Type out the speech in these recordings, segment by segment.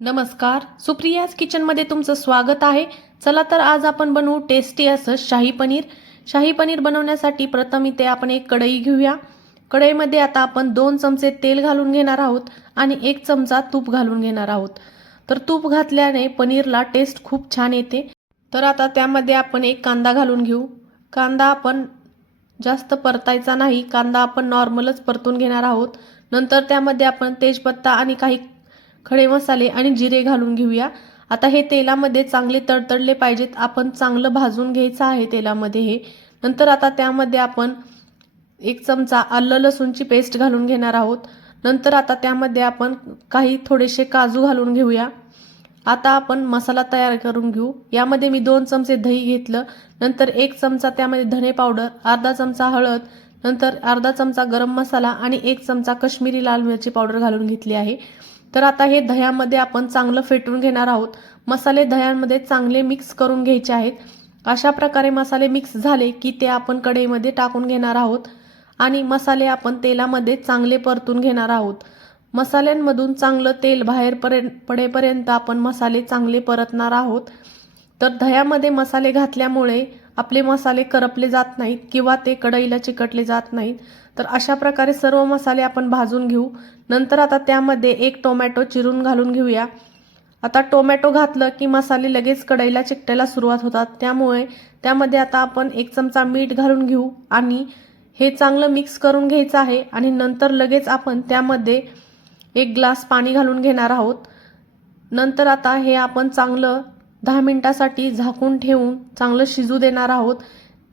नमस्कार, सुप्रियाज किचनमध्ये तुमचं स्वागत आहे। चला तर आज आपण बनवू टेस्टी असं शाही पनीर। शाही पनीर बनवण्यासाठी प्रथम इथे आपण एक कढई घेऊया। कढईमध्ये आता आपण 2 चमचे तेल घालून घेणार आहोत आणि 1 चमचा तूप घालून घेणार आहोत। तर तूप घातल्याने पनीरला टेस्ट खूप छान येते। तर आता त्यामध्ये आपण एक कांदा घालून घेऊ। कांदा आपण जास्त परतायचा नाही, कांदा आपण नॉर्मलच परतून घेणार आहोत। नंतर त्यामध्ये आपण तेजपत्ता आणि काही खडे मसाले आणि जिरे घालून घेऊया। आता हे तेलामध्ये चांगले तडतडले पाहिजेत, आपण चांगलं भाजून घ्यायचं आहे तेलामध्ये हे। नंतर आता त्यामध्ये आपण 1 चमचा आलं लसूणची पेस्ट घालून घेणार आहोत। नंतर आता त्यामध्ये आपण काही थोडेसे काजू घालून घेऊया। आता आपण मसाला तयार करून घेऊ। यामध्ये मी 2 चमचे दही घेतलं, नंतर 1 चमचा त्यामध्ये धने पावडर, अर्धा चमचा हळद, नंतर अर्धा चमचा गरम मसाला आणि 1 चमचा काश्मीरी लाल मिरची पावडर घालून घेतली आहे। तर आता हे दह्यामध्ये आपण चांगलं फेटून घेणार आहोत। मसाले दह्यामध्ये चांगले मिक्स करून घ्यायचे आहेत। अशा प्रकारे मसाले मिक्स झाले की ते आपण कढईमध्ये टाकून घेणार आहोत आणि मसाले आपण तेलामध्ये चांगले परतून घेणार आहोत। मसाल्यांमधून चांगलं तेल बाहेर पडेपर्यंत आपण मसाले चांगले परतणार आहोत। तर दह्यामध्ये मसाले घातल्यामुळे आपले मसाले करपले जात नाहीत किंवा ते कढईला चिकटले जात नाहीत। तर अशा प्रकारे सर्व मसाले आपण भाजून घेऊ। नंतर आता त्यामध्ये 1 टोमॅटो चिरून घालून घेऊया। आता टोमॅटो घातलं की मसाले लगेच कढईला चिकटायला सुरुवात होतात, त्यामुळे त्यामध्ये आता आपण 1 चमचा मीठ घालून घेऊ आणि हे चांगलं मिक्स करून घ्यायचं आहे। आणि नंतर लगेच आपण त्यामध्ये 1 ग्लास पाणी घालून घेणार आहोत। नंतर आता हे आपण चांगलं 10 मिनिटांसाठी झाकून ठेवून चांगलं शिजू देणार आहोत।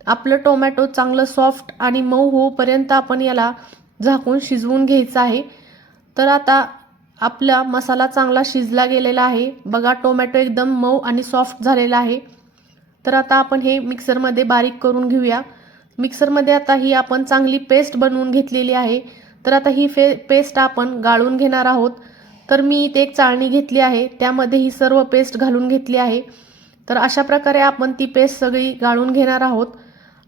आपलं टोमॅटो चांगलं सॉफ्ट आणि मऊ होईपर्यंत आपण याला झाकून शिजवून घ्यायचं आहे। तर आता आपला मसाला चांगला शिजला गेलेला आहे। बघा, टोमॅटो एकदम मऊ आणि सॉफ्ट झालेला आहे। तर आता आपण हे मिक्सरमध्ये बारीक करून घेऊया। मिक्सरमध्ये आता ही आपण चांगली पेस्ट बनवून घेतलेली आहे। तर आता ही पेस्ट आपण गाळून घेणार आहोत। तर मी इथे एक चाळणी घेतली आहे, त्यामध्ये ही सर्व पेस्ट घालून घेतली आहे। तर अशा प्रकारे आपण ती पेस्ट सगळी गाळून घेणार आहोत।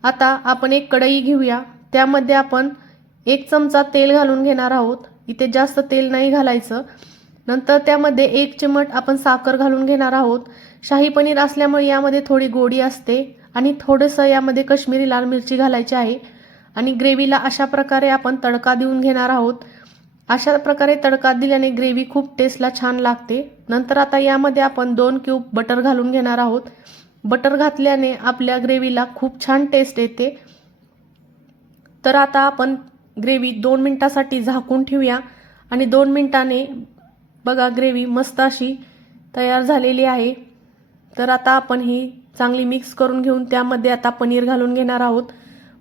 आता आपण एक कढई घेऊया, त्यामध्ये आपण 1 चमचा तेल घालून घेणार आहोत। इथे जास्त तेल नाही घालायचं। नंतर त्यामध्ये 1 चिमट आपण साखर घालून घेणार आहोत। शाही पनीर असल्यामुळे यामध्ये थोडी गोडी असते आणि थोडंसं यामध्ये काश्मीरी लाल मिरची घालायची आहे। आणि ग्रेव्हीला अशा प्रकारे आपण तडका देऊन घेणार आहोत। अशा प्रकारे तडका दिल्याने ग्रेव्ही खूप टेस्टला छान लागते। नंतर आता यामध्ये आपण 2 क्यूब बटर घालून घेणार आहोत। बटर घातल्याने आपल्या ग्रेव्हीला खूप छान टेस्ट येते। तर आता आपण ग्रेव्ही 2 मिनिटांसाठी झाकून ठेवूया आणि 2 मिनिटांनी बघा ग्रेव्ही मस्त अशी तयार झालेली आहे। तर आता आपण ही चांगली मिक्स करून घेऊन त्यामध्ये आता पनीर घालून घेणार आहोत।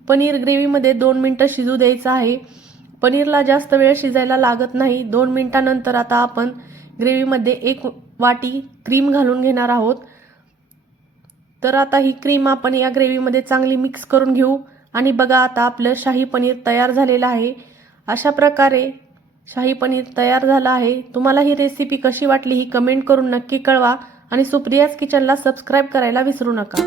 पनीर ग्रेव्हीमध्ये 2 मिनिटं शिजू द्यायचं आहे। पनीरला जास्त वेळ शिजायला लागत नाही। 2 मिनिटांनंतर आता आपण ग्रेव्हीमध्ये 1 वाटी क्रीम घालून घेणार आहोत। तर आता ही क्रीम आपण या ग्रेव्हीमध्ये चांगली मिक्स करून घेऊ आणि बघा आता आपलं शाही पनीर तयार झालेलं आहे। अशा प्रकारे शाही पनीर तयार झालं आहे। तुम्हाला ही रेसिपी कशी वाटली ही कमेंट करून नक्की कळवा आणि सुप्रियाज किचनला सबस्क्राइब करायला विसरू नका।